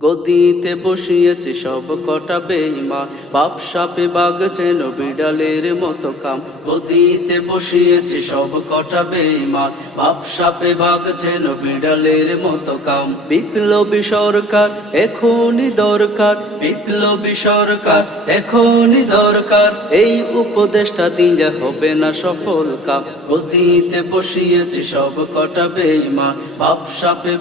গদিতে বসিয়েছে সব কটা বেইমা। বাপ সাপে যেন বিড়ালের মতো কাম। গদিতে বসিয়েছে সব কটা বেইমা। বাপ সাপে যেন বিড়ালের মতো কাম। বিপ্লবী সরকার এখনই দরকার। বিপ্লবী সরকার এখনই দরকার। এই উপদেশটা দিলে হবে না সফল কাম। গদিতে বসিয়েছে সব কটা বেইমা। বাপ সাপে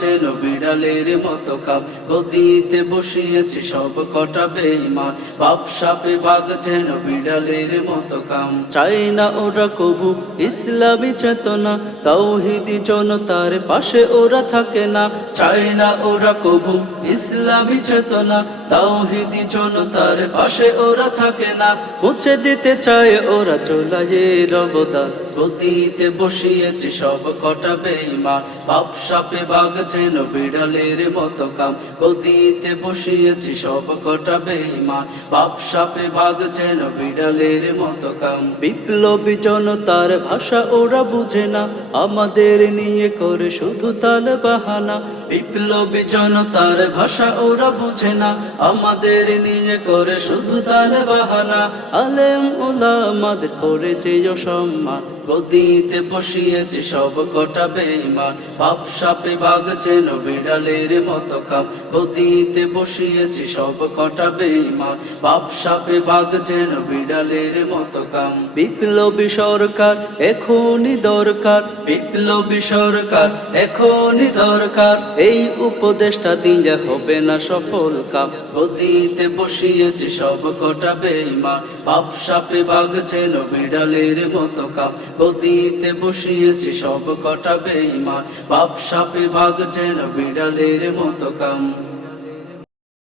যেন বিড়ালের মতো কাম। গদিতে বসিয়েছে সব কটা বেইমান। বাপ সাপে বাঘ যেন বিড়ালের মতো কাম। চাই না ওরা কবু ইসলামী চেতনা, তাওহিদি জনতার পাশে ওরা থাকে না। চাই না ওরা কবু ইসলামী চেতনা, তাওহিদি জনতার পাশে ওরা থাকে না। মুছে দিতে চায় ওরা চলায়ে রবদান গদিতে বসিয়েছে সব কটা বেইমান। বাপ সাপে বাঘ যেন বিড়ালের মতো কাম। গদিতে বসিয়েছি সব কটা বেইমান। বাপ সাপে বাঘ যেন বিড়ালের মতো কাম। বিপ্লবী জনতার ভাষা ওরা বুঝে না। আমাদের নিয়ে করে শুধু তাল বাহানা। বিপ্লবী জনতার ভাষা ওরা বুঝে না। আমাদের নিয়ে করে শুধু তাল বাহানা। আলেম ওলা আমাদের করেছে সম্মান। গদিতে বসিয়েছে সব কটা বেইমান। বাপ সাপে বাঘ যেন বিড়ালের মতো কাম গদিতে বসিয়েছে সব কটা বেইমান। বাপ সাপে বাঘ যেন বিড়ালের মতো কাম বিপ্লবী সরকার এখনই দরকার। বিপ্লবী সরকার এখনই দরকার। এই উপদেশটা দিলে হবে না সফল কাম গদিতে বসিয়েছে সব কটা বেইমান। বাপ সাপে বাঘ যেন বিড়ালের মতো কাম গদিতে বসিয়েছে সব কটা বেইমান বাপ সাপে বাঘ যেন বিড়ালের মতো কাম।